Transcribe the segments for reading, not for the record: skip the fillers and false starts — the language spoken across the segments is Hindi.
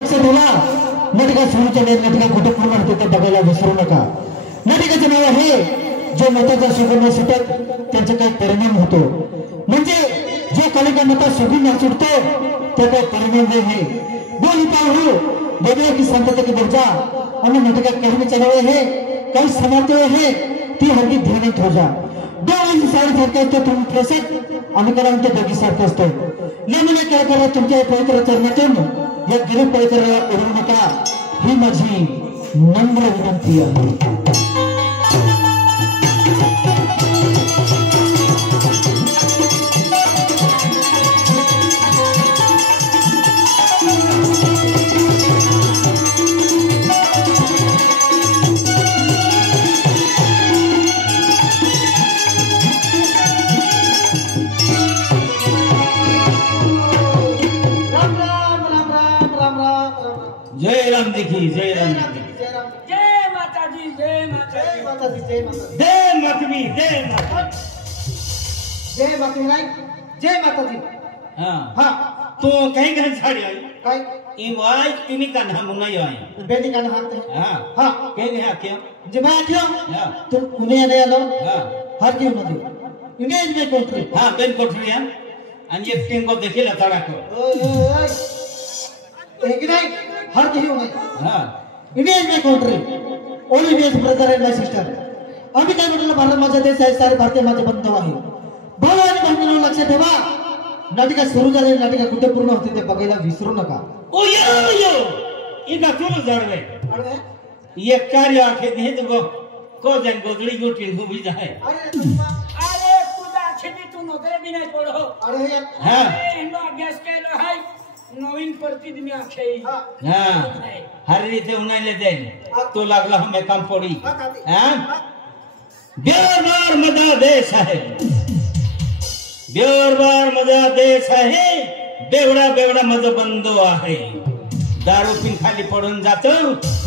बोला नटिका सुरूच्या नटिका कुठे पूर्ण होते ते बघायला विसरू नका। नटिकाचे नाव आहे जो मताचा सुगंध सुटत त्यांचे काही परिणाम होतो, म्हणजे जो कलिका मता सुगंध सुटतो ते काही परिणाम है बोली पाहू देवे की संतति की दर्जा अन्य नटिका कर्म चलावे है कई समझते है ती हल्ली ध्यानात हो जा दोन सारी सारखे असतो तुम्ही प्रेसक आणि करांचे दोघी सारखे असतो। यामुळे काय करा तुमच्या पवित्र चरणातून या गरीब पवित्राला उडवू नका ही माझी नम्र विनंती आहे। जय राम देखी जय राम जय माता दी जय माता दी माता दी जय माता जय मतमी जय माता जय माता नाही जय माता दी। हाँ हाँ तो कहीं कहीं साड़ी आई काय ये वाई तिनी का नाम नहीं आई बेटी का हाथ है। हाँ हाँ कहीं नहीं आके जब मैं क्यों हाँ तुम उन्हें आने आलो हाँ हर क्यों मत इंगेज में कोई हाँ बेन कोठरी है आणि एक टीम को देखिए लताड़ा को एक नहीं हर क्यों नहीं हाँ इंडियन में country only best brother and my sister अभी काय म्हटलं भारत माझा देश आहे सारे भारतीय माझे बंधू आहे। भाऊ आणि बहिणींनो लक्षात ठेवा नाटिका सुरू झाली नाटिका कुठे पूर्ण होते ते बघायला विसरू नका। ओ यो इनका चलो जरवे ये कार्य आखे नहीं तो को जन गोदड़ी को टिन भी जाए अरे तुझा छेदी तू नोकरी भी नहीं पढ़ो अरे हाँ इनको अभ्यास केलो है नवीन प्रतिदिन आखे हाँ हर रीते उन्हें ले दे तो लागला हमें काम पड़ी हाँ बेरबार मजा देश है बेरबार मजा देश है बेवड़ा बेवड़ा मजा बंदो आहे दारू पिन खाली पडून जातो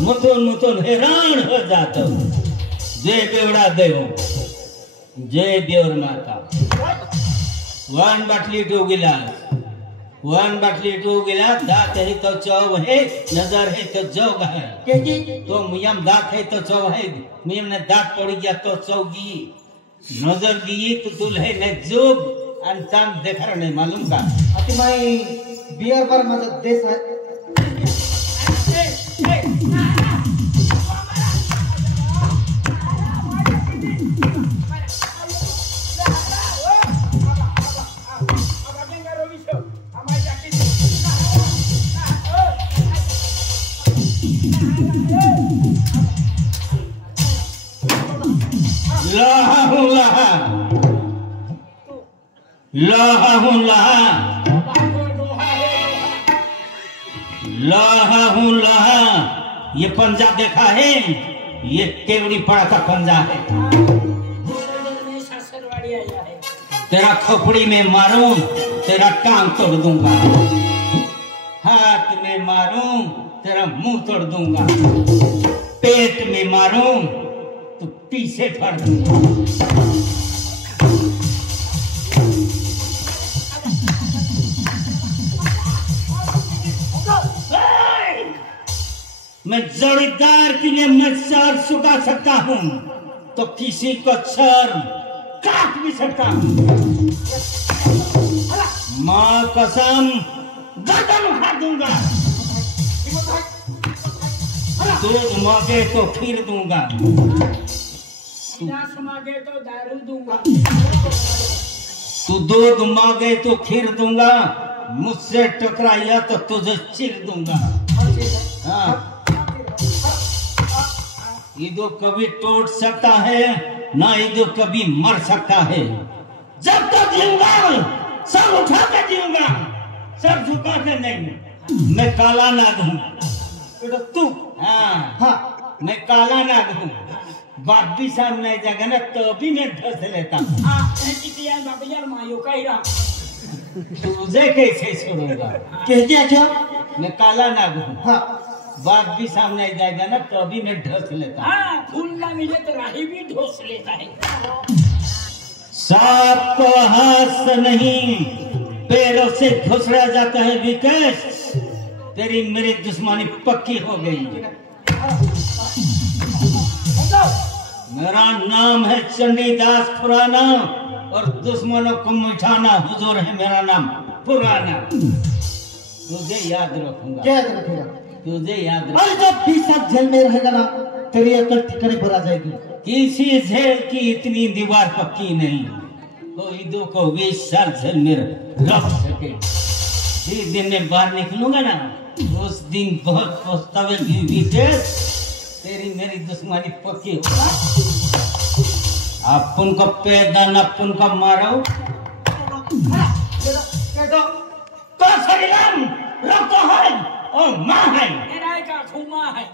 मुतून मुतून हैरान हो जातो। जय बेवड़ा देव जय बेवर माता वन बाटली टू गिलास वन बाटली टू गिलास दांत है तो चौ है नजर है तो जोग है केजी तो मियम दांत है तो चौ है मियम ने दांत पड़ गया तो चौगी नजर गी तो दुल्हे ने जोग अंताम देखा नहीं मालूम का अति माई बियर पर माझा देश आहे। ये पंजा देखा है ये केवड़ी पड़ा का पंजा है तेरा खोपड़ी में मारूं तेरा टांग तोड़ दूंगा हाथ में मारूं तेरा मुंह तोड़ दूंगा पेट में मारूं तो पीछे फाड़ दूंगा। मैं जोड़ीदार के लिए मैं सर सुखा सकता हूँ तो किसी को सर काट भी सकता हूँ। माँ कसम गर्दन उठा दूंगा दूध मांगे तो खीर दूंगा मांगे तो दारू दूंगा तू दूध मांगे तो खीर दूंगा मुझसे टकराया तो तुझे चीर दूंगा। हाँ ईदो कभी टूट सकता है ना ईदो कभी मर सकता है। जब तक जीऊंगा सर उठा के जीऊंगा सर झुका के नहीं। मैं काला नाग हूँ तू हाँ हाँ मैं काला नाग हूँ बाप भी सामने जगह ना तो भी मैं ढस लेता हूँ। तुझे कैसे छोड़ूंगा कह दिया क्या मैं काला नाग हूँ हाँ बाप भी सामने जाएगा ना तो भी मैं ढस लेता हूँ। हाँ फूल ना मिले तो राही भी ढोस लेता है। सांप को हाथ से नहीं पैरों से घुसड़ा जाता है विकेश तेरी मेरी दुश्मनी पक्की हो गई। मेरा नाम है चंडीदास पुराना और दुश्मनों को मिठाना हुजूर है मेरा नाम पुराना। तुझे याद रखूंगा। क्या याद रखेगा? तुझे याद अरे जब 20 साल जेल में रहेगा ना तेरी अकल ठिकाने पर आ जाएगी। किसी जेल की इतनी दीवार पक्की नहीं कोई दो को 20 साल जेल में रख सके। जिस दिन में बाहर निकलूंगा ना उस दिन बहुत पछतावे की तेरी मेरी दुश्मनी पक्की होगा। अपन को पैदान अपन को मारो तो सरिलम रक्त है और माँ है। एनाय का खुमा है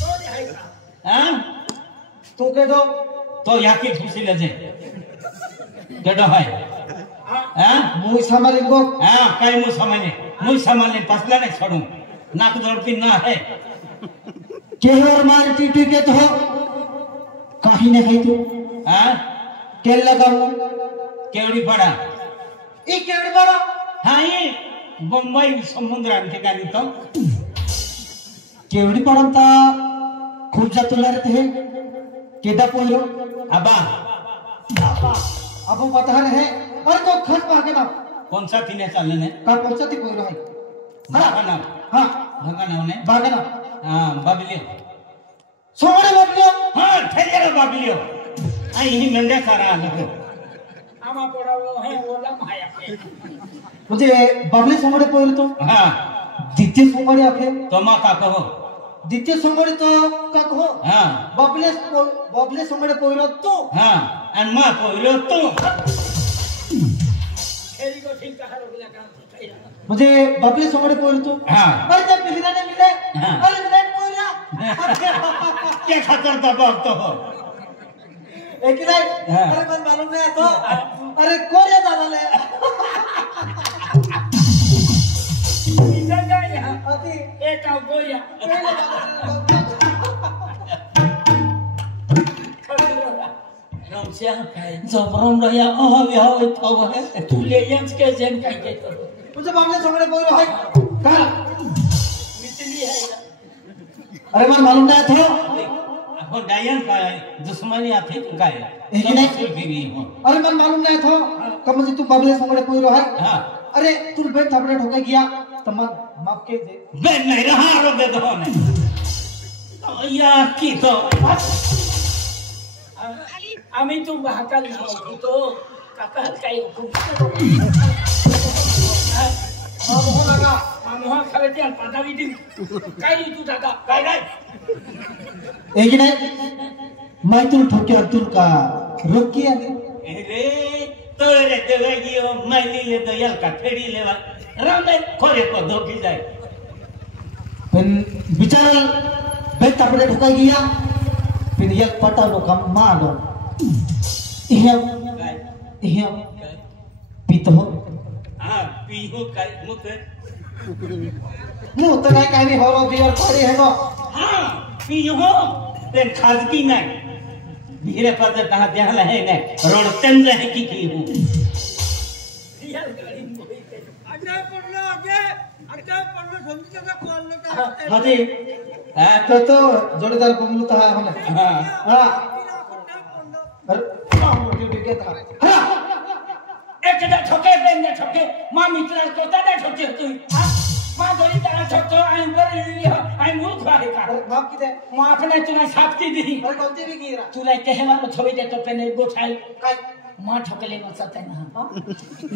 तो रहेगा। हाँ तू कह दो तो यहाँ की खुशी ले जाए केडो है। हाँ मुझ हमारे को हाँ कहीं मुझ सामने पसला नहीं छोड़ू नाक दौड़ती ना है। केहर मार टीटी के तो कहीं नहीं है तू। हाँ के लगाऊ केवड़ी पड़ा ये केवड़ी बड़ा हाँ ये बम्बई समुद्र ठिकाणी तो केवड़ी पड़ता खूब जातो रहते हैं केदा पोइलो अबा अब पता है अरे को खत पाके ना कौन सा तीन साल ने का पहुंचती पोइलो है भगा नाम हाँ भगा नाम ने भागे ना हाँ बाबलियो सोड़े बदलो हाँ ठहरे बाबलियो आई ही मंडे सारा लगो आमा पड़ा वो है वो लम है अपने मुझे बबले सोड़े पोइलो तो हाँ द्वितीय सोमवार आखे तो माँ का कहो द्वितीय सोमवार तो का कहो हाँ बबले सोमवार पोइलो तो हाँ और माँ पोइलो तो खेली को ठीक कहा रोक लगा मुझे बबले सोमवार पोइलो तो हाँ अरे जब मिलना नहीं मिले हाँ। अरे मिले पोइला क्या खतर दबाव तो हो एक नहीं हाँ। अरे मन मालूम नहीं तो अरे कोरिया दादा ले इधर जा यहाँ अति एक का गोया रमसिया जबरम रहा यहाँ तो है तू ले यंस के जेन का के तो मुझे बबले सोमवार पोइलो है कल मितली है अरे मन मालूम नहीं था वो डायन का दुश्मनी आती का है एक नहीं भी हो अरे मन मालूम नहीं था कब मुझे तू बबले सोमवार पोइलो है हाँ अरे तू बेट थपड़े ठोके गया तो मन माफ के दे बे नहीं रहा रो दे दो ने तो यार की तो आम्ही तू महाकाल नाव तो काका काही अब हो लगा मामुहा खावे ते पदावी दिन काही तू दादा काय काय एक नहीं मैं तू ठोके अब्दुल का रोक किया नहीं अरे तोरे देवगियो मैली ले तो यल का फेड़ी लेवा रामे खोरे को धोकी जाए फिर बिचार बेट थपड़े ठोका गया फिर ये पटा लो कम मारो इहे पीतो हाँ पीहो काय मुते मुंह तो नहीं कहनी हो बियर पड़ी है नो हाँ पीहो तेन खाजगी नहीं धीरे पद कहा ध्यान है नहीं रोड तन रहे की हूँ रियल गाड़ी मोई के आगे पढ़ना समझी जगह कॉल लेता हाँ जी तो जोड़ीदार बंगलू था हमने हाँ हाँ अरे ड्यूटी के था हाँ एक दा ठोके बेंदे ठोके मां मित्र को दा ठोके तू मां गोली तरह ठोको आई बर लियो आई मूर्ख है का अरे माफ की दे मां अपने तूने साफ की दी अरे गलती भी की रहा तुला कहे वाला छोड़ी दे तो पेने गोठाई काय मां ठोकले वाचाते ना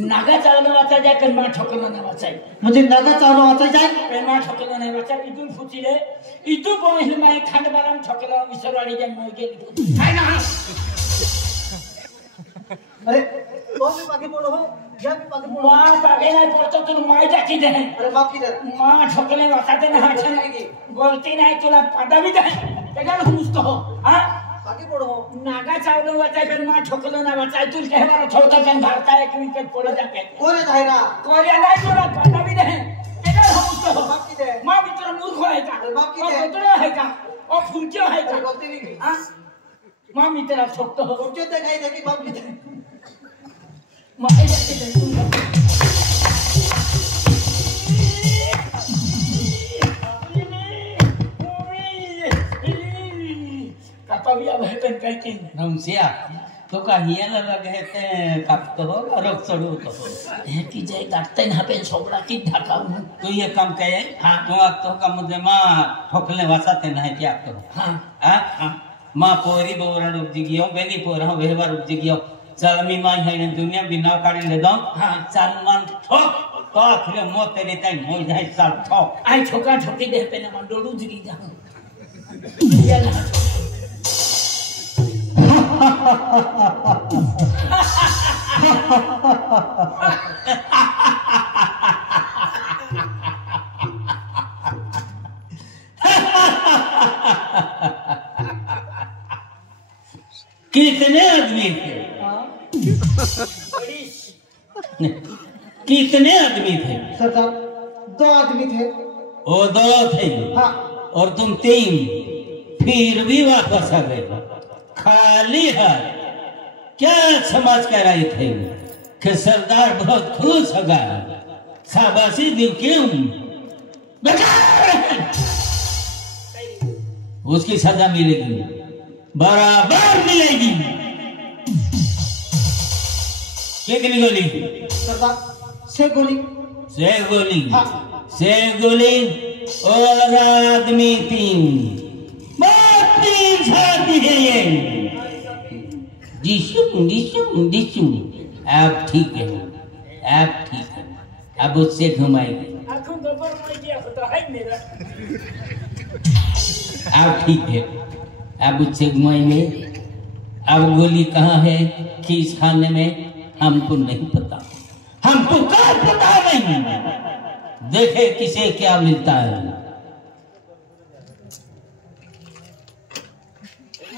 नागा चालना वाचा जाए पण मां ठोकलो ना वाचाई मुझे नागा चालो आता जाए पण मां ठोकलो नाही वाचा इथून फुटी रे इथू बोहिल माई खांड बाराम ठोकलो विसरवाडी जन मोई गेली काय ना अरे तो भी बाकी बोलो हो या भी बाकी बोलो मां बागे नाही पडतो तू माई टाकी दे अरे माफ की दे मां ठोकले वाचाते ना गलती नाही तुला पदावी दे त्याला हुसतो हो हा बाकी बोलो हो नागा चावलो वाचाय पण मां ठोकलो ना वाचाय तू कहवार ठोकता जन भारता एक विकेट पडत जाते कौन है धायरा कोरिया नाही तुला पदावी दे त्याला हुसतो हो माफ की दे मां मित्र मूर्ख आहे का बाप की दे. कोतडा आहे का ओ फुलक्यो आहे अरे का गलती भी की हा मां मित्र ठोकतो हो तुमचे ते काही देखी माफ की दे मां कभी अब है पेन कहते रमसिया तो का हियाला लगे ते कापतो हो रख चढू तो हैं कि जाय काटते ना पेन सोबड़ा की ढका हूं तू ये काम कहे हां तो का मुझे मां ठोकले वासाते नहीं क्या तो हां हां मां पोरी बोरण उपजिगियो बेनी पोरा व्यवहार उपजिगियो चल मी मां है ने दुनिया बिना काढी ले दो हां चल मन ठोक तो आखिर मो तेरे ताई मोई जाय चल ठोक आई ठोका ठोकी दे पेन मन डोलू जगी जा या ना कितने आदमी थे कितने आदमी थे सरदार 2 आदमी थे। वो 2 थे हाँ और तुम 3 फिर भी वापस आ गए खाली हाथ क्या समझ कर आई थे कि सरदार बहुत खुश होगा शाबाशी दी क्यों उसकी सजा मिलेगी बराबर मिलेगी कितनी गोली सरदार से गोली हाँ। से गोली और आदमी 3 बहुत 3 साथी है ये डिशुम अब ठीक है अब उससे घुमाएंगे आंखों गोबर में क्या होता है मेरा अब ठीक है अब उससे घुमाएंगे अब गोली कहाँ है किस खाने में हमको नहीं पता हमको क्या पता नहीं देखे किसे क्या मिलता है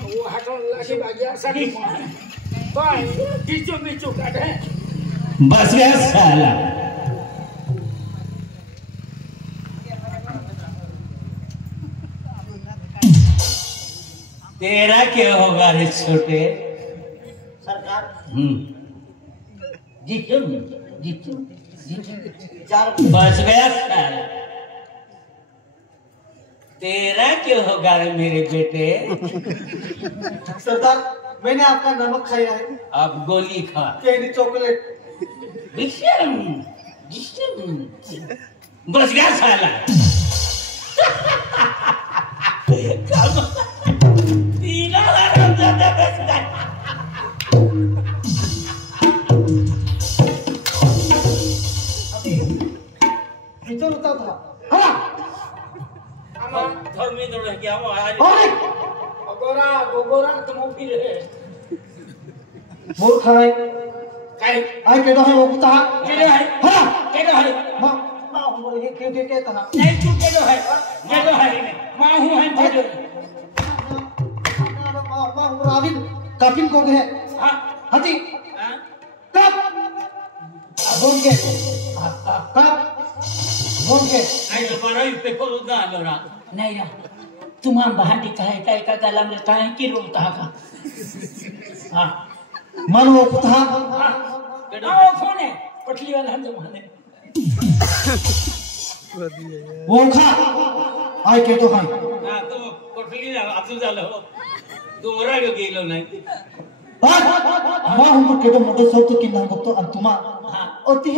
वो हाथों लाशी बाजिया सभी बाय बीचों बीचों काटे बस गया साला तेरा क्या होगा रे छोटे सरकार जीतू चार बच गया साला तेरा क्यों होगा रे मेरे बेटे सरदार मैंने आपका नमक खाया है अब गोली खा कैरी चॉकलेट बच गया साला तीनों हरामजादा बच गए भीतर होता था हाँ धर्मी दौड़ गया वो आज गोगोरा तुम फिर है मूर्ख है काय आई के है वो कुत्ता केडो है हाँ केडो है माँ हमारे ये क्यों कहता है नहीं तू केडो है मां हूं है केडो माँ राविन कापिन को है हां हती हां कब बोल के कब बोल के आई तो बड़ा ही पेपर उड़ा लोरा नहीं ना तुम हम बहाटी कहे काय का गला में काहे की रोता का हां मानो वो कुत्ता आओ फोन है पटली वाला हम जमाने वो खा आई के तो हाय हां तो कोठली आजू झालं दोरा गेलो नाही माँ हम के तो मोटे सब तो किन्ना को तो अंतुमा ओती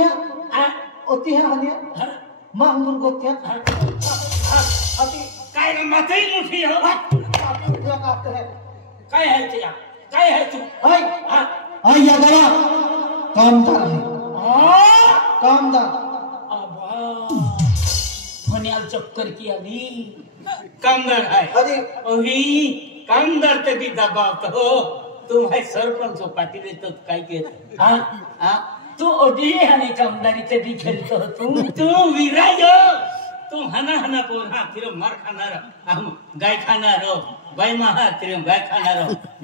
है हनिया माँ हम को क्या अति काय रे माथे मुठी हो काटते हैं काय है तेरा काय है तू आई हां आई या गया कामदार है कामदार अबा फनियाल चक्कर की अभी कामदार आहे अरे ओही कामदार ते भी दबावत हो तुम है सरपंच हो पाटील तो काय केलं हां हां तू ओडी आणि कामदारी ते भी खेळतो तू विरायो तू हना पोरा फिर मार खाणार हम गाय खाणार बाई महा फिर गाय खाणार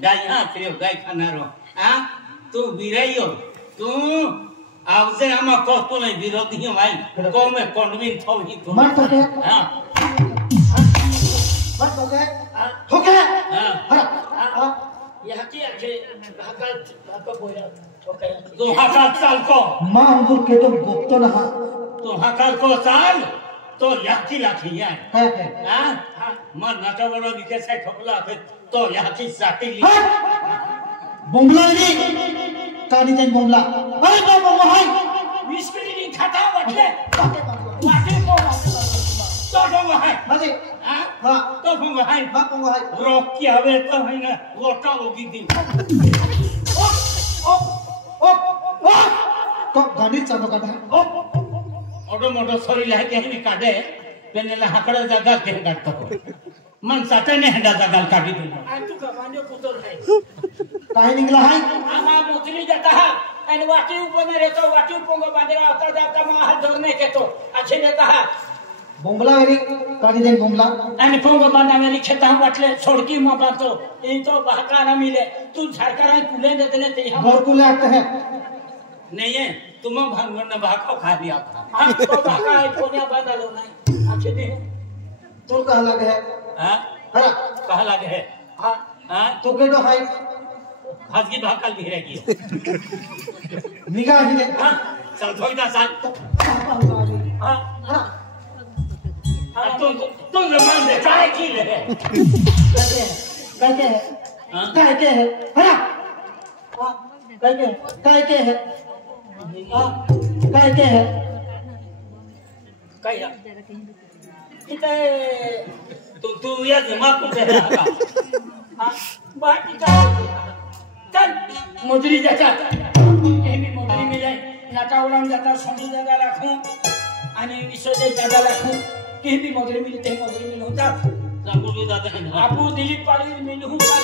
गाय हा फिर गाय खाणार हां तू विरायो तू आवजे आमा कहतो नाही विरोधी भाई को में कन्विन थो ही तू मार तो क्या हां मार तो क्या ठोके हां हाँ यहाँ की आखे हाका बोया ओके तू हकाल चाल को माँ हम के तो गुप्त ना तू हकाल को चाल तो याची लाठी आहे काय काय हा मग नाटावडा विकेसाय ठोकला तो याची साठी बोंबला कानी जाईन बोंबला अरे तो बोंबला हाय विस्कळीने खाता वाटले वाटे तो डोंग आहे माझे हा हा तो डोंग आहे हा बोंबला हाय रोकी हवे तो है ना लोटा होगी दी तो गाडीच चालू काढा ओडो मोठो सरी लाय के नि काढे पेनेला हाकडा जागा के काढतो मन साठने हंडा जागा काढी दिलो आणि तू गवाने पुतर है काय निघला हाय आम्हा मोतली जाता हा आणि वाटी उपने रेतो वाटी उपोंग बांधला होता जाता मग हा धरणे घेतो अच्छे देता हा बोंबला वेरी कानी जाईन बोंबला आणि पोंग बांधा मेरी खेता वाटले छोड़की मा बांधतो ये तो बहकारा मिले तू झाकरा कुले देते ने ते हम घर को ले आते हैं नहीं है तुम भांगन ने भाको खा लिया था हम तो बहका है कोन्या बांधा लो नहीं अच्छे दे तू कहा लगे है हां हरा कहा लगे है हां हां तू केडो हाय खासगी भाकल भी रहेगी निगाह ही दे हां चल थोड़ा सा हां हरा तुम मान दे चाहे की ले काय के है हां काय के है हरा काय के है काय के है काय इथे तू या जमा कुठे राहा हां बाकी काय चल मजुरी जाता हे मी मजुरी मिले नाटावडा जाता सोंडी जागा राखू आणि विश्वदे जागा राखू के भी मजुरी मिली ते मजुरी मिल होता जागो दादा है आपू दिलीप पाली मिल होता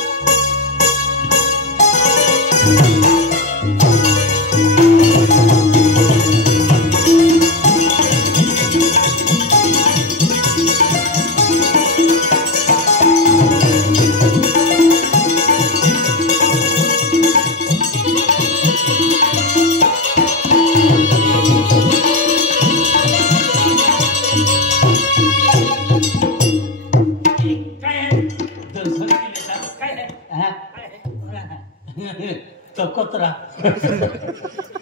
तोकतरा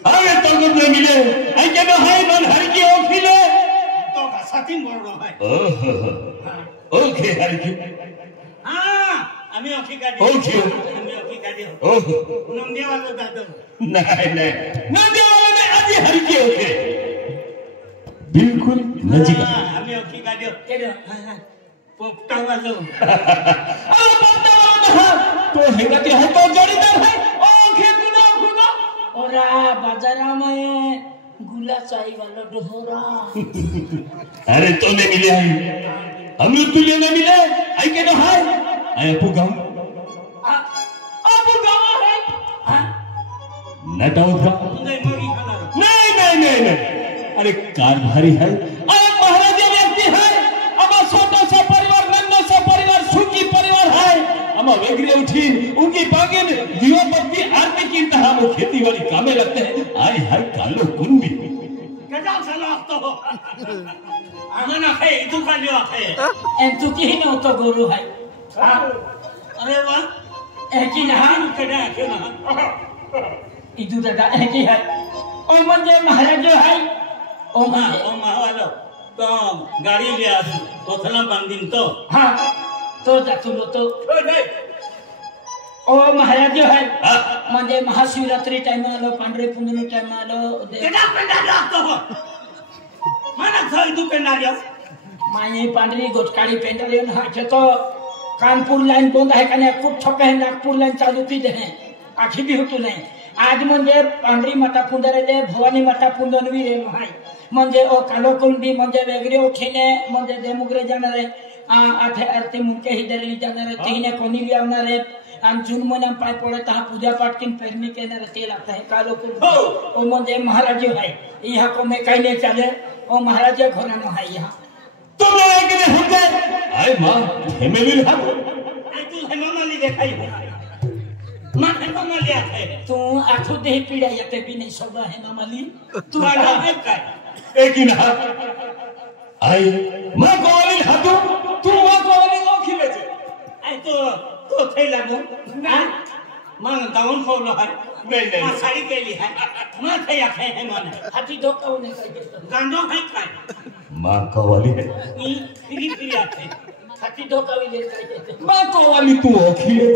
अरे तोकत नहीं मिले आई के हाय मन हर की ओखिले तो का साथी मोर रो है ओके हर की हां আমি ওখি গাড়ি ওকে আমি ওখি গাড়ি ওহ নন্দে वाला दादो नहीं नहीं नंदे वाला ने अभी हर की ओके बिल्कुल नजीक আমি ওখি গাড়ি केलो पोपटा वालो अरे पोपटा वाला तो हेगा के है तो जोड़ीदार है ओरा बाजारा में गुला चाय वाला डोहरा अरे तो नहीं मिले हम लोग तुझे नहीं मिले आई के हाय आई अपू गांव है नटाओ था नहीं नहीं नहीं नहीं अरे कार भारी है अरे महाराज व्यक्ति है अब छोटा सा परिवार नन्ना सा परिवार सुखी परिवार है हम वेगरे उठी उनकी बागेन दीवापत्ती आरती की तरह हम खेती वाली कामे लगते हैं आए हाय कालो कुंडी गजा साला तो आमना है तू का लियो है एन तू की न तो गुरु है अरे वाह एक ही नहान केना केना इदु दादा एक ही है ओ मंजे महाराज जो है ओ मां वालो तो गाड़ी ले आ तो थला बांधिन तो हां तो जातु तो ओ महाराज जो है म्हणजे महाशिवरात्री टाइम आलो पांढरे पुंजनी टाइम आलो केना पेंडा लागतो माना थई तू पेंडा लियो माये पांढरी गोटकाळी पेंडा लेऊन हा तो कानपुर लाइन बंद है कने खूप छोके है नागपूर लाइन चालू की है आखी भी होतो नाही आज म्हणजे पांढरी माता पुंदरे दे भवानी माता पुंदनवी रे हाय म्हणजे ओ कालोकुंडी म्हणजे वेगळे उठीने म्हणजे देमुगरे जाणारे आठे आरती मुके ही दली जाणारे तिने कोणी लावणारे आणि जून महिन्यात पाय पडत हा पूजा पाठ किन पेरणी केणार ते लागत है कालोकुंडी ओ म्हणजे महाराज है यहाँ को मैं कहीं नहीं चले ओ महाराज घोड़ा में है यहाँ तो मैं एक ने हो गए आए मां हेमेली हा आई तू हेमाली देखाई मां हेमाली आते तू आठो देह पीड़ा याते भी नहीं सब हेमाली तू आला है काय एक ही ना आई मां कोली हातू तू मां कोली ओखी बेचे आई तो थे लागू हां मां गाउन खोलो है नहीं मां साड़ी केली है मां थे आखे है मन हाथी धोका होने का गांडो है काय माँ कवाली है ई फिरी फिरी आते हाथी धोकावी ले काय माँ कवाली तू ओखिले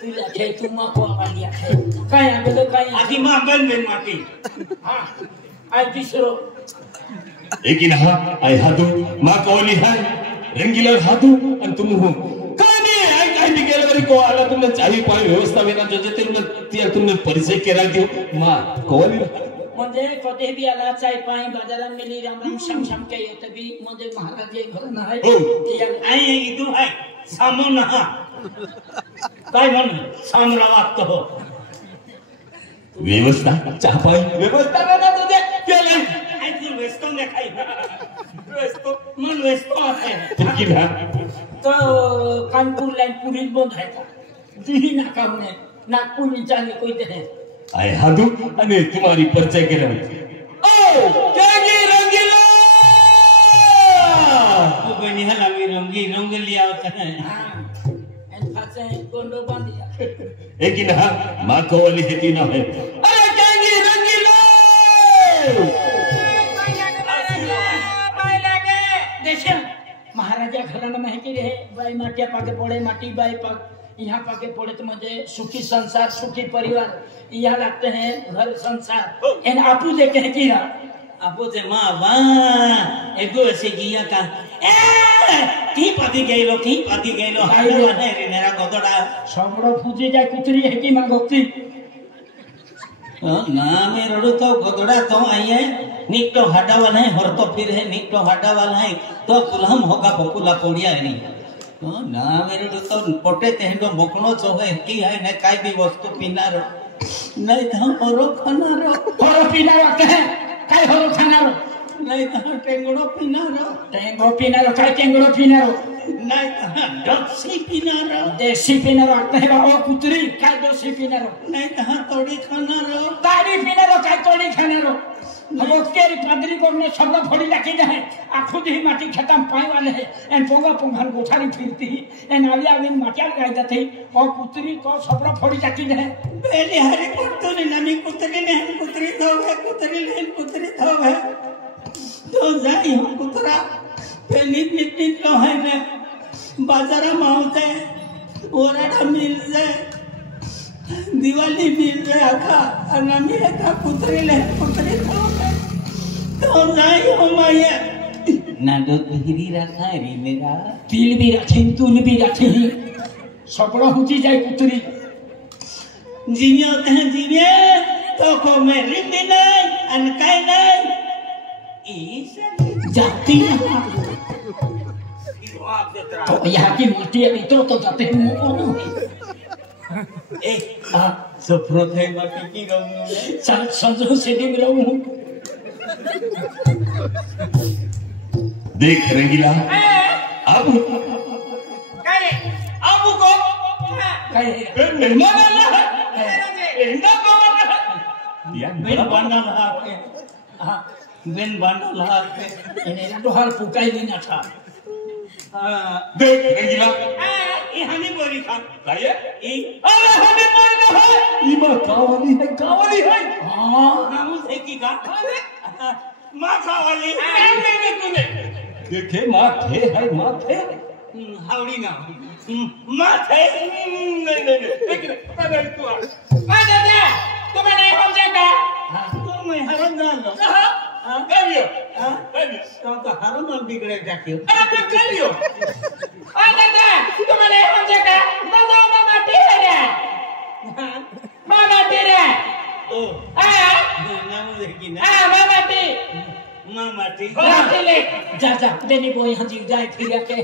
तुला छे तू मा कवाली आहे काय आगलो काय आधी मा बन बेन माटी हा आय दिसरो लेकिन हाँ आई हाथू माँ कवाली है रंगीला हाथू आणि तुम हो काने आई काय निघेल बरी को आला तुमने चावी पाई व्यवस्था वेना जो जे तुमने परिचय केला दियो माँ कवाली म्हणजे कधी बी आला चाय पाणी बाजारात मिली राम राम शम शम के येते बी म्हणजे महाराज एक घर नाही ते आई इदू आहे सामो ना काय म्हण सामरा वाटतो हो व्यवस्था चहा पाई व्यवस्था वेना जो जे केले आई तू वेस्तो ने खाई वेस्तो मन वेस्तो आहे लेकिन हाँ तो कानपुर लाइन पुलिस बंद है था जी ना काम ने नागपुर में जाने कोई दे आई हाथू आणि तुम्हारी परिचय केला ओ जागी रंगीला तो बनी हला मी रंगी लिया होता है एन फासे गोंडो बांधिया लेकिन हाँ माँ कवाली है ना है अरे जागी रंगीला बाय लागे देश महाराजा घराना माहिती रहे बाई माटिया पाके पड़े माटी बाई पाक यहाँ पाके पड़े तो मुझे सुखी संसार सुखी परिवार यहाँ लगते हैं घर संसार एन आपू देखे हैं कीरा आपो ते माँ वाह एगो ऐसे किया का की पाती गए लो हालो ने रे मेरा गोदड़ा समरो फूजी जाए कुतरी है की मांगोती ना में रडो तो गोदड़ा तो आई है निक तो हटा वाला है हर तो फिर है निक तो हटा वाला है तो कुलहम होगा बकुला पोड़िया है नहीं ना मेरे तो पोटे तेहनो मोकनो चोहे की है न काय भी वस्तु पीना रो नहीं तो हरो खाना रो हरो पीना रखते हैं काय हरो खाना रो नहीं तो टेंगड़ो पीना रो काय टेंगड़ो पीना रो नहीं तो डॉक्सी पीना रो देसी पीना रखते हैं ओ कुतरी काय देसी पीना रो नहीं तो तोड़ी खाना रो ताड़ी पीना रो काय तोड़ी खाना रो हम उसके पादरी को हमने सब लोग फोड़ी लगी है आ खुद ही माटी खत्म पाए वाले है एन पोंगा पोंगल गोठारी फिरती एन आवी आवी माटिया लगाई जाती और कुतरी को सब लोग फोड़ी लगी है पहले हरे कुत्तों ने नमी कुतरी ने कुतरी धो है तो जाई हम कुतरा पेनित नित लो है ने बाजारा माउते ओराडा मिल जाए दिवाली मिल जाए आखा नमी का कुतरी धो है तो जाई हम आए ना दो हिरी रखा रे मेरा तिल भी रखी तूल भी रखी सब लोग हुची जाए कुतरी जियो कह जिये तो को मैं रिंदी नहीं अनकाई नहीं जाती तो यहाँ की माटी अभी तो जाते हैं मुँह ए सफरो थे माटी की रहूं संजो से भी रहूं देख रंगीला अब को मेहमान आला है इंदा को बेन बांधा लहा के हां बेन बांधा लहा के इन्हें तो हाल पुकाई लेना था देख रंगीला ये हनी बोरी खा लाये ई अरे हमें मारना है इमा कावली है हां नामू से की का मां खावाली नहीं तूने देखे माथे है माथे हावड़ी ना माथे नहीं लेकिन पहले तू आ दादा तुम्हें नहीं समझेगा तो मैं हरम जान लो करियो तो हरम मन बिगड़े जाके अरे करियो दादा तुम्हें नहीं समझेगा दादा मामा तेरे मामा तेरे ओ नामू देखी ना मामा तेरे मामा ठीक रखी ले जा देनी बोई यहाँ जीव जाए फिर आके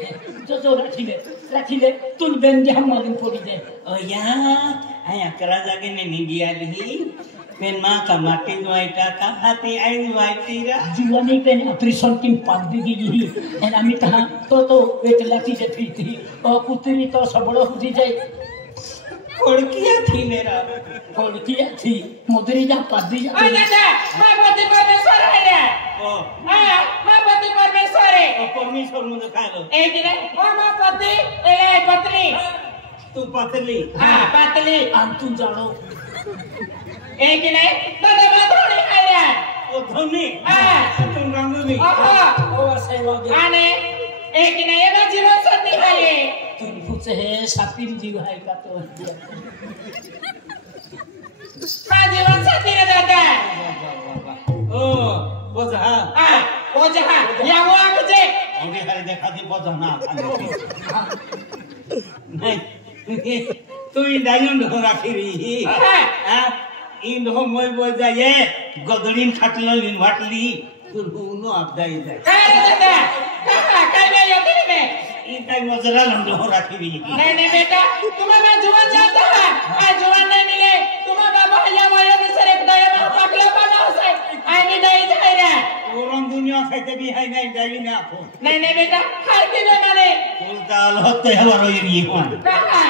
जो रखी ले तुम बेन जे हम मालूम पड़ी दे ओ या आया करा जाके ने निगिया ली पेन मां का माटी दुआईटा का हाथी आई दुआईटीरा जीवनी पेन ऑपरेशन की पांदी गी एन आमी तहा तो वेट लाती जे फिरती ओ कुतरी तो सबड़ो हुदी जाए कोड़किया थी मेरा कोड़किया थी मुदरी जा पादी जा ओ दादा मैं पति परमेश्वर है ओ हां मैं पति परमेश्वर है ओ परमेश्वर मुझे खा लो एक दिन ओ मैं पति ए पत्नी तू पतली हां पतली अंतु जानो एक दिन दादा मैं थोड़ी खाया ओ धोनी हां तुम बांगुली ओ असे वागे आणि एक नाही ना जीवन साथी आहे तुम पुढचे हे सापीर जीव आहे का तो हा जीवन साथी रे दादा ओ बोझा ओ जहा या वागजे अरे हरे देखा दी बोझा ना नहीं तू इंडायन ढो राखी रही इन ढो मोय बोल जाये गदडीन खाटलं इन वाटली तू नो अपदाई जाय काय रे दादा काय नाही येते रे इन काय मजरा ढो राखी रही नहीं बेटा तुम्हें मैं जुबान चाहता है आज जुबान नहीं मिले तुम्हें बाबा या माया में सर एक दया में पकला बना से आई नहीं दई जाए रे ओरन दुनिया खाते भी है नहीं जाई ना आपो नहीं बेटा हर की में माने बोलता होते हमारो ये हुआ कहा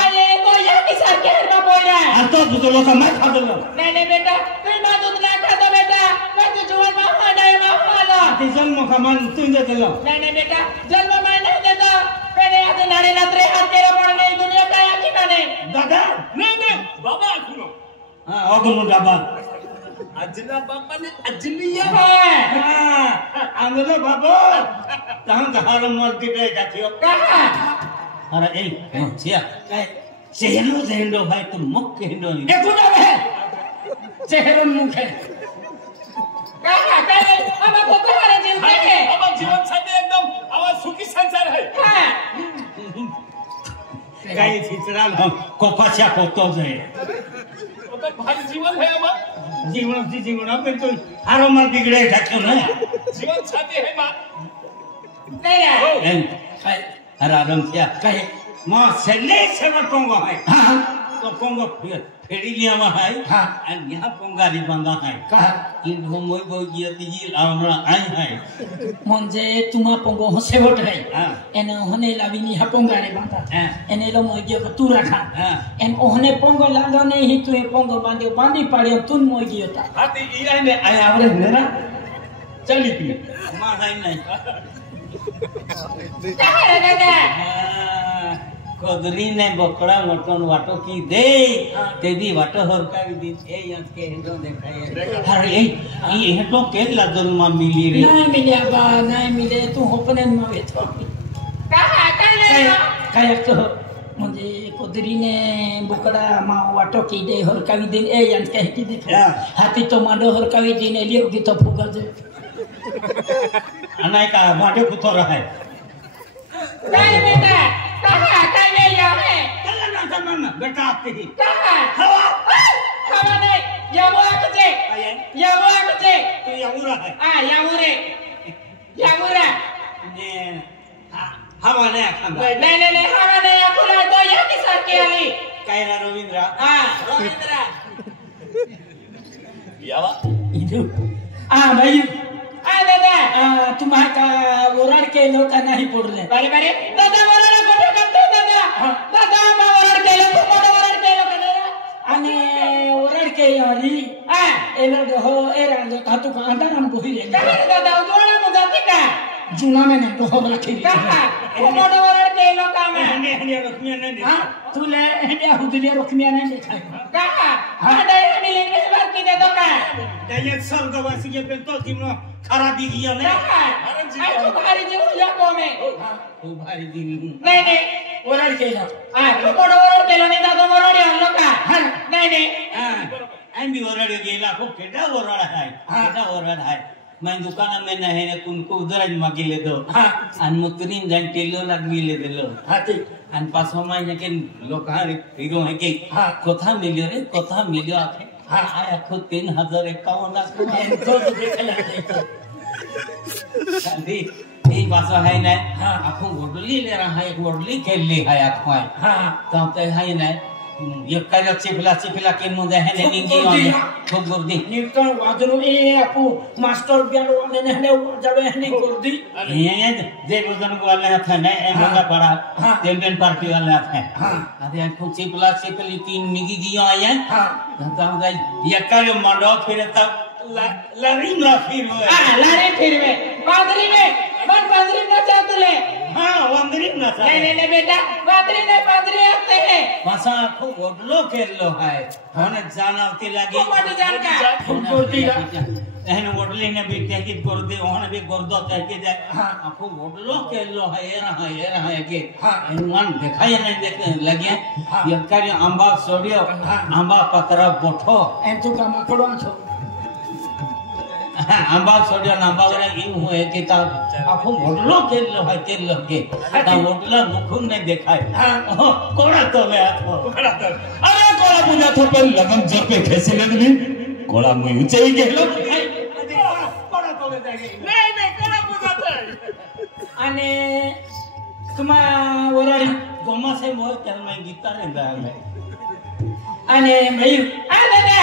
अरे को या की सर के ना बोल रहा है आ तो बुजुर्गों का मैं खा दूंगा नहीं बेटा तुम मां दूध ना खा दो बेटा मैं तो जुबान में हो नहीं में वाला ते जन्म का मन तू दे दलो नहीं बेटा जन्म में नहीं देता पहले हाथ नारे नतरे हाथ तेरा पड़ नहीं दुनिया का या की माने दादा नाही बाबा ऐकून हां अगुन दादा आजीला बापाने आजीलिया है आंगलो बाबा तहां गहार मल के जातियो कहा अरे ए छिया चेहरो जेंडो भाई तू मुख के हिंडो ए कुदा है चेहरो मुख है कहा काय अब को कहारे जीव है बाबा जीवन साथी एकदम आवाज सुखी संसार है हां काय चित्रा कोपाच्या पोतो जाय तो भारी जीवन है बाबा जीवन पे तो हारो मल बिगड़े ठाक्यो ना जीवन साथी है मां नहीं ए अरे आदम क्या कहे मां सेले सेवर कोंगो है हां तो कोंगो फेड़ी लिया मा है हां एंड यहां कोंगारी बंदा है कहा इन हो मोय बो यती हमरा आई है म्हणजे तुम्हा पोंगो हसे होट है हां एने होने लाविनी हपोंगा रे बाता हां एने लो मोय को तू रखा हां एन ओहने पोंगो लालो नहीं ही तू पोंगो बांधी पाड़ियो तुन मोय गियोता हाती इया ने आई आवरे मेरा चली पी मां है नहीं कहा रे दादा कोदरी ने बकड़ा मटन वाटो की दे तेदी वाटो हर का दी ए यंत के हेडो देखाय अरे ये हेडो के लादल मा मिली रे नहीं मिले बा नहीं मिले तू होपने में वेतो कहा काय तो म्हणजे कोदरीने बोकडा मा वाटो की दे हर कावी दिन ए यंत के की देखा हाथी तो माडो हर कावी दिन एलियो की तो फुगा जे अनाय का माडो कुतो रहा है नहीं बेटा कहा काय या है कल्ला ना तमन्ना बेटा आपके ही कहा हवा नहीं या वो आके तो यामुरा है यामुरा ने हवा ने खांदा नहीं हवा नहीं आकुला तो या की सर के आई कायरा रविंद्र रविंद्र यावा इधु भाई दादा तुम्हारा का ओरड के लोग का नहीं पड़ले बारे दादा वरड गोठे करते दादा मा वरड के लोग मोठे वरड के लोग ने आणि ओरड के यारी एलो हो एरा जो तू का अंदर हम कोही रे दादा जोड़ा मुजाती का जुना में नहीं तो हो रखी कहा वो मोठे वरड के लोग का में हने रखमिया नहीं हां तू ले इंडिया हुदलिया रखमिया नहीं देखा कहा डायरेक्ट मिलेंगे इस बार की दे दो का डायरेक्ट स्वर्गवासी के पे तो जिमनो खरा दी गयो ने कहा आई तो भारी जीव या को में ओ भारी दी नहीं ओरड के लो तो मोठे वरड के लो नहीं दादा वरड हल्लो का नहीं हां भी ओरड गेला को केडा ओरड है केडा ओरड है मैं दुकान में नहीं है कुनको उधर मागिले दो हां अन मुतरीन जन टेलो लगमिले देलो हाती अन पासो में जके लोकां हीरो है के कोथा मिलियो आखे आया खुद 3051 लाख तो देखला अभी ये पासो है ना आखो वडली ले रहा है एक वडली खेल ले है आखो हां तो ते है ना ये काला चिपला के मुझे है ने निंगी वाले खूब गुर्दी निकल वादनो ए आपू मास्टर ब्यारो वाले ने जब हने गुर्दी ये जे वजन को वाले था ना ए मंगा पड़ा चैंपियन पार्टी वाले था हां अरे खूब चिपली तीन निंगी गियो आया हां तो हम ये कालो मंडो फिर तब लरी ना फिर लारे फिर में बादरी में मन बादरी ना जा तुले हां वंदरी ना था नहीं बेटा बादरी नहीं बादरी आते हैं भाषा खूब ओडलो खेलो है होने जाना के लगी खूब मत जान का गुर्दी एहन वडले ने भी तहकीद कर दे ओहने भी गर्दो तहकीद है आपको वडलो के लो है ये रहा है के मान दिखाई नहीं देखने लगे ये कार्य आंबा सोडियो आंबा पतरा बोठो एम तो काम करो छो आंबा सोडियो आंबा वाला ई हुए कि ता आपको वडलो के लो के ता वडला मुखुन नहीं दिखाई कोड़ा तो ले आतो अरे कोड़ा पूजा तो पर लगन जब पे कैसे लगली कोड़ा मुई ऊंचाई गेलो आणि तुम्हा वराडी गोमा से मोर चल में गीता ने गाल आणि भाई आले ना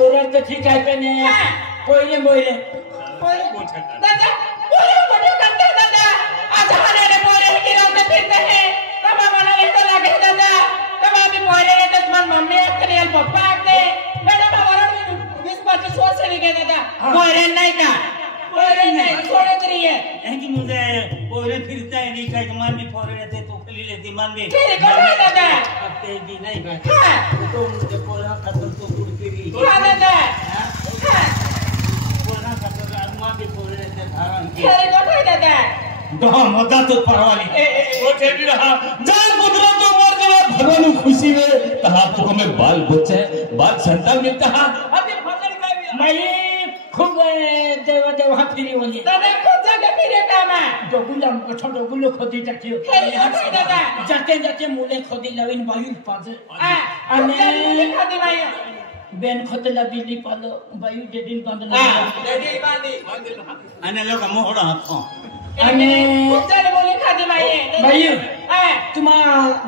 वराड तर ठीक आहे पण कोइले बोइले दादा बोलो बोलो करते दादा आज हमारे बोले की रात फिरते हैं तब हमारा तो लगे दादा तब अभी बोले तो तुम्हारी मम्मी आते पप्पा आते मैडम हमारा 20-25 वर्ष से लिखे दादा बोले नहीं का बोले नहीं छोड़ रही है है कि मुझे पोरे फिरता है नहीं कहीं मान भी पोरे रहते तो खली लेती मान भी ठीक है दादा अब ते भी नहीं बैठा तो मुझे पोरा खतर तो दूर की हां दादा पोरा खतर आत्मा भी पोरे रहते धारण की ठीक है दादा तो मदा तो परवाली वो ठेडी रहा जान कुदरत तो मर गया भगवान खुशी में तहा तो हमें बाल बच्चे बाल संतान मिलता है अभी फसल का भी माई खूप देव हा फिरी वली दादा कौन सा के फिरे काम है डोगुला छोटो डोगुलो खोदी जाते दादा जाते जाते मुले खोदी लावीन बायू पाजे आणि खाती भाई बेन खोतला बिली पालो बायू डेडिन बांधला रेडी बांधी अने लोग मोहड़ा हाथों आणि चल बोली खाती भाई बायू तुम्हा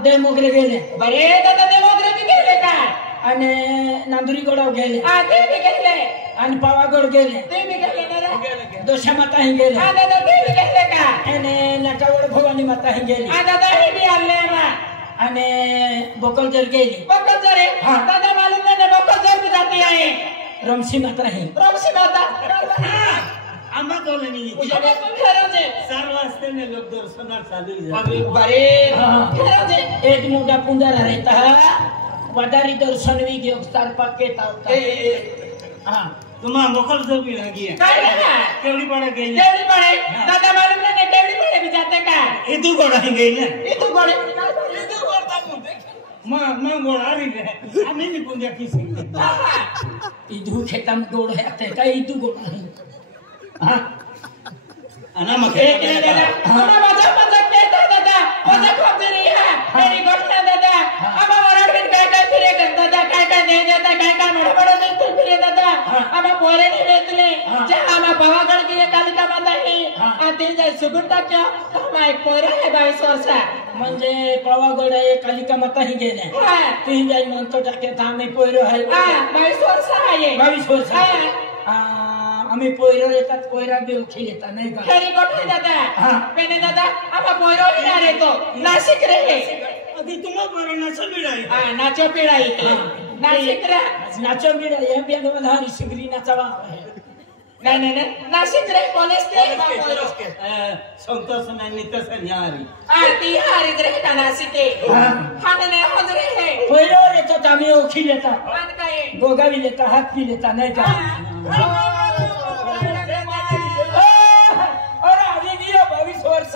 दे मोगरे गेले बरे दादा देवोग्रे भी गेले का आणि नांदुरी गोडाव गेले ते भी गेले आणि पावागड गेले ते भी गेले दादा दोषा माता ही गेले दादा ते भी गेले का आणि नटावड भवानी माता ही गेली दादा हे भी आले ना आणि बोकलजर गेली बकजरे दादा मालूम है बकजर भी जाती है रमसी माता ही रमसी माता आम्हा कोले नहीं उजमे खरं जे चार वाजते ने लोग दर्शनार चालू बरे खरं जे एक मोठा पुंजारा रहता वडारी दर्शन भी घेऊ चार पाक केता हा तुम्हा मोकल जो भी लगी है काय ना केवडी पड़ा गई देवड़ी पड़े दादा मालूम है देवड़ी पड़े भी जाते का ये तू गोड़ा ही गई ना ये तो गोड़े ये तो गोड़ता मुंडे मां गोड़ा रही है आम्ही नहीं पुंजा किसी इदू खेतम गोड है ते काय इदू गोड नाही हा अना मके एक ने दादा हमरा मजा केता दादा मजा खूब रही है मेरी घटना दादा अब हमारा दिन काय फिरे दादा काय नहीं देता काय बड़ा नहीं तो फिरे दादा अब बोले नहीं बेतले जे हम पावागढ़ की कालिका माता ही आते जाय सुगुंटा क्या हम एक पोरा है 22 वर्ष म्हणजे पावागड आहे कालिका माता ही गेले तू ही जाई म्हणतो टाके थांबे पोयरो आहे 22 वर्ष आहे 22 वर्ष आम्ही पोयरो येतात पोयरा बी उखी येतात नाही का खरी गोठे दादा पेने दादा अब पोयरो ही आ रहे तो नासिक रहे अभी तुम पर नाचो बिड़ाई नाचो पिड़ाई नासिक रहे नाचो बिडा या बिया मध्ये हरी शिगरी नाचावा नहीं नासिक रहे कॉलेज के संतोष में नित्य संयारी आती हारी रहे का नासिक के हाने होज रहे पोयरो येतात आम्ही उखी येतात मान काय गोगावी लेता हात पी लेता नाही का और अभी भी 22 वर्ष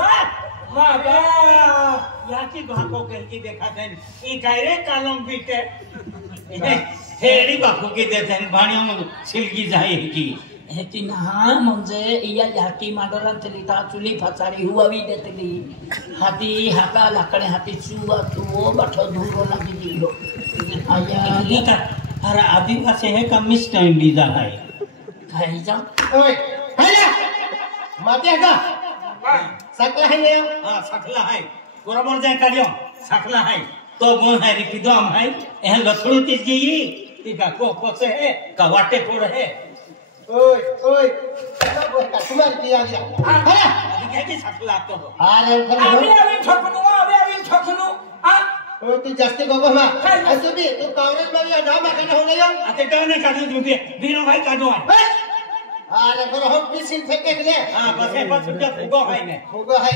बाबा याची भाको करके देखा थे ई कायरे कालम पीटे हेडी भाको के देते भाणियों में छिलकी जाए की हे ती ना म्हणजे या याकी माडोरांतली ता चुली फाचारी हुवावी देतली हाती हाका लाकडे हाती चुवा तू बठो धुरो लागी दिलो आया लिखा अरे आदिवासी है का मिस्ट इंडिया है खाई जा ओय हाया माते का सकला है ये हां सकला है बराबर जाए कालियो सकला है तो बोल है रि किदम है एह लथड़ू तीज गई तीका को से है का वाटे फोड़ है ओय ना बोल का तुम्हारी किया गया हाया क्या की सकला तो अरे अभी ठोकनु आ ओय तू जास्त गगो मा असो भी तू कांग्रेस में या नाम आके हो गया आते कहने काटू तू बीनो भाई काटू है अरे पर हम पीछे फेंके के हां बस है बस छुट्टा फुगो है ने होगा है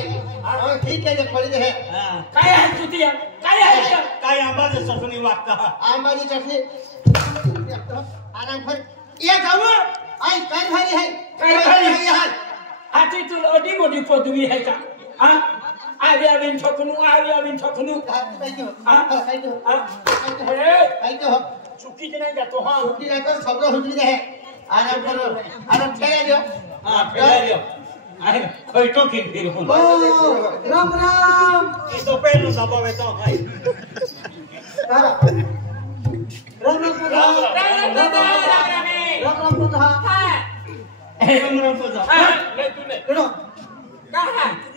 हां ठीक है ये पड़ी है हां काय आहे तुतिया काय आहे काय आंबा जे ससुनी वागता आंबाची चटणी आराम कर ये खाऊ आई काय भारी आहे काय भारी आहे हाती तू अडी मोठी पदवी आहे का हा आव्याविन ठोकनू चुकीची नाही जातो हा सुट्टी नाही तर सगळं सुटली आहे आराम करो आराम ठेला देऊ हा फेरायो आहे खोयटो की फिर हो राम राम तो पेलो दबावे तो हाय राम राम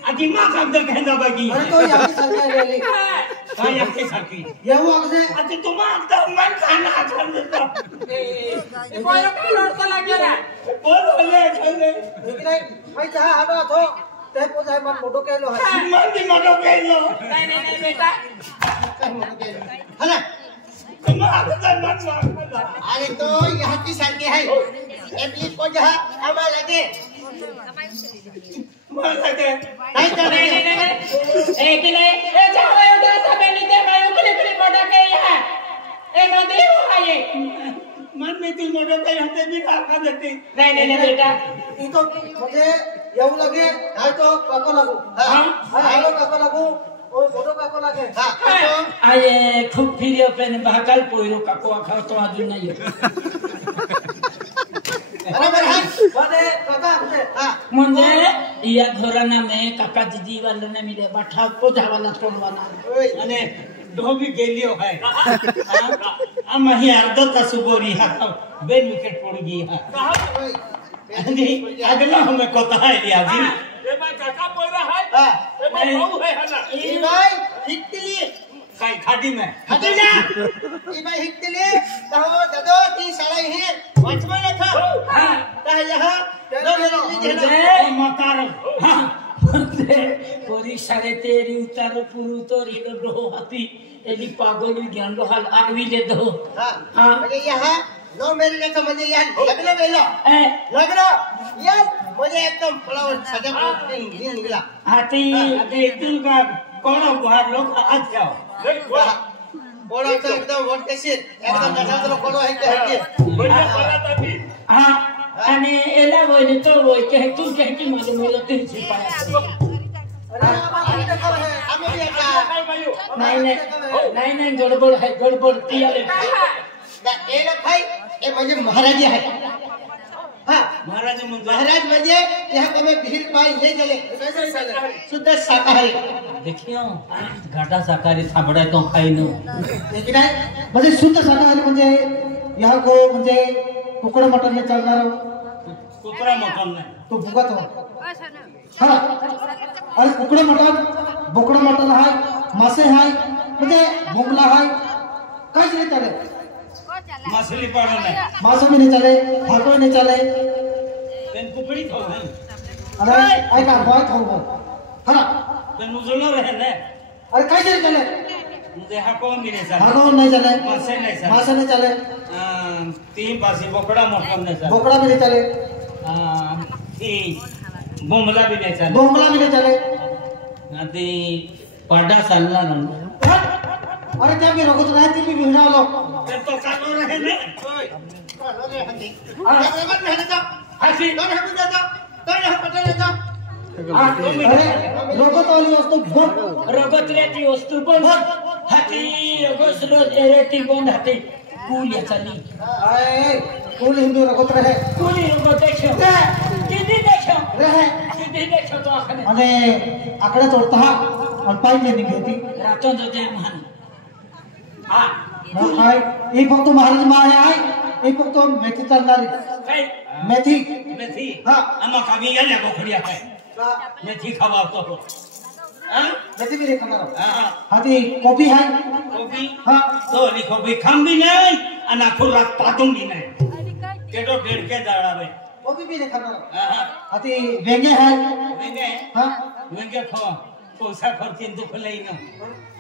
आधी माग अगदी घेंदा बागी अरे तो याची सरकार आली काय याची सारखी येऊ अगदी आधी तुम्हा आता मन खाना आखर देतो कोण काय लढता लागला बोलले चले नाही माहिती हा आलो तो ते पोजाय मन मोठो केलो आहे मंदी मोठो केलो नाही बेटा काय मोठो केलो हला तुम्हा आता मन वागला अरे तो याची सारखी आहे एपली पोजा आम्हाला लागे मला ते नाही तर ए की नाही ए जावा एवढा सगळ्यांनी ते मायो कुली मोठा केला ए नदी हो आहे मन में ती मोठो काही होते मी काका देते नाही बेटा इतो म्हणजे येऊ लागे काय तो काको लागू हा हॅलो काको लागू ओ फोटो काको लागे हा आये खूप फिरियो पेन भाकाल पोयरो काको आखा तो अजून नाही बरोबर आहे बने काका म्हणजे हा म्हणजे या घराना में काका दीदी वाले ने मिले बाठा को जावाला तोडवाना आणि धोबी गेलियो है हम ही अर्धा तास बोरी हा बेन विकेट पड़ गई है आणि अगला हमें कोता है लिया जी ए मैं काका पोयरा है हा ए मैं बहु है हला ई बाई हिटली काय खाटी में हटल जा ई बाई हिटली तहो ददो ती सळाई हे वचमा लेखा हा ता यहा दो म्हणजे मतार म्हणजे पोरी सारे तेरी उतार पुरु तोरी दो हाती एली पागोली ज्ञान रो हाल आरवी ले दो हा हा म्हणजे यहा नो मेरे का म्हणजे यहा लग्न वेलो ए लग्न यार म्हणजे एकदम फ्लावर सजा निघला हाती एकदिन का कोण बाहर लोग आज जाओ बोड़ा तो एकदम वोट कैसे एकदम गठातलो कोडो है के हा आणि एला बोले तो बोल के तू के की मला मला तीन सिपाया अरे बाबा देखो है हमें भी का नाही गडबड है गडबड ती आले ए लोग भाई ए म्हणजे महाराज है हां महाराज महाराज म्हणजे यहां कमे भीड़ पाई ले चले शुद्ध शाकाहारी देखियो घाटा शाकाहारी थांबडाय तो खाई न लेकिन आहे म्हणजे शुद्ध शाकाहारी म्हणजे या को म्हणजे कुकडा मटण हे चालणार कुकरा मटन नाही तो भुगत हो हा अरे कुकडा मटण बोकडा मटण आहे मासे आहे म्हणजे बोंबला आहे काहीच नाही चालेल मछली पाड़ो नहीं मासो भी नहीं चले भाको नहीं चले तेन कुकड़ी खाओ है अरे आई का बॉय खाओ हाँ तेन मुझलो रहे ने अरे कैसे नहीं चले मुझे हाकोन भी नहीं चले भाको नहीं चले मासे नहीं चले मासे नहीं चले तीन पासी बोकड़ा मटन नहीं चले बोकड़ा भी नहीं चले बोमला भी नहीं चले बोंबला भी नहीं चले आधी पाडा चालला ना अरे त्या मी रोगत नाही ती मी भिडा आलो तेन तो कालो रहे ने अरे मत रहने दो हसी तो हम देता तो यहां पता लेता अरे रोगत वाली वस्तू बहुत रगतल्याची वस्तू पण हाती रगसलो एरेटी बंद हाती कुली चाली आए कुल हिंदू रोगत रहे कुली रगत देखो किती देखो तो आखने અને આકડે તોડતા અને પાઈ લેની ગઈ रातों जो जय महान हा हाय एक फक्त महाराज माळे आहे एक फक्त मेथी चालणारी काय मेथी मेथी हा आम्हा कामी गेल्या बोकड्या काय मेथी खवावतो हो मेथी भी खाणार हा हाती कॉफी आहे कोबी हा दोली कोबी खांबी नाही आणि आखूर रात पातून बी नाही केडो डेडके जाळावे कॉफी भी खाणार हा हाती वेंगे आहे वेंगे हा वेंगे खवा पैसा खर्चीन दुख लईन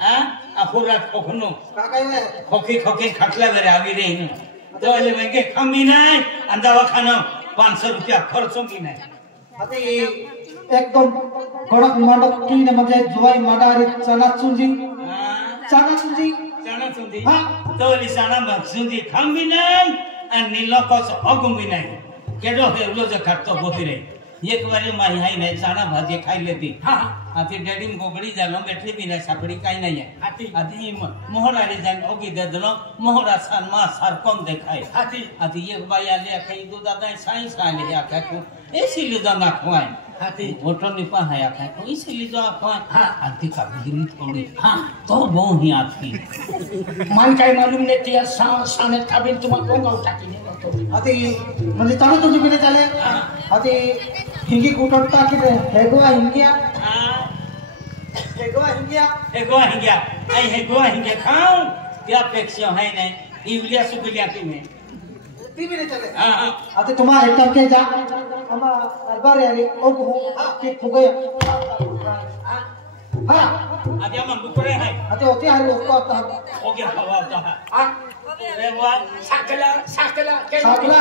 हा आखूर रात कोखनो का काय आहे खोकी खोकी खाटल्या बरे आवी रेन तो आले वेंगे खांबी नाही आणि दवाखाना 500 रुपया खर्चून बी नाही हाती एकदम कडक मांडक की म्हणजे जुवाई मांडारी चना चुंजी चना चुंजी चणा सुंदी हा तो लिसाना मगसुंदी खांबी नाही आणि निलकोस अगुंबी नाही केडो हेवलो जो खातो बोती रे एक बारी माही हाई नाही चाणा भाजी खाई लेती आती डॅडी गोगडी झालो बेटली बी नाही सापडी काही नाही आहे आधी मोहराने जाण ओगी दे दलो मोहरा सान मा सार कोण देखाय आती एक बाई आली काही दूध आता साई साले या काय इसीलिए जाना खोय आती होटल में पा है आखा तो इसीलिए जो खोय आती का गिरी थोड़ी तो वो ही आती मन काय मालूम नाही ती साने थाबिन तुम्हा कोण गाव टाकी नाही आती म्हणजे चालू तुझी बिने चाले आती हिंगी कुटटा की हेगवा हिंगिया हेगवा खाऊं त्या पेक्षा है नाही इवलिया सुकलिया की में ती बिने चले हां आती तुम्हा एक करके जा हमा दरबार आली ओ को के फुगे हां आधी हम दुपरे है आती होती आहे उसको आता हो गया हवा आता है रे वा साकला साकला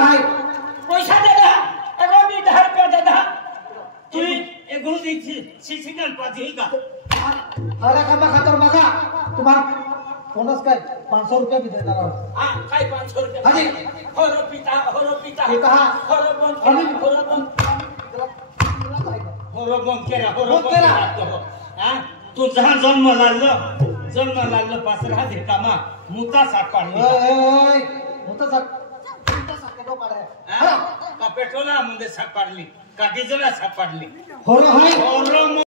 आहे पैसा दे दा एगो मी 10 रुपया दे दा तू एक गुरुजी शिशिकन पाजी का अरे कामा खातर बघा तुम्हाला कोणच काय 500 रुपये भी देणार आहोत हां काय 500 रुपये हाजी होरो पिता हे कहा होरो बन केरा हां तू जहां जन्म लाल पासरा दे कामा मुता साठ पाडली ओय मुता साठ को पाडे हां का पेट्रोला मध्ये साठ पाडली का डिझेलला साठ पाडली होरो हाय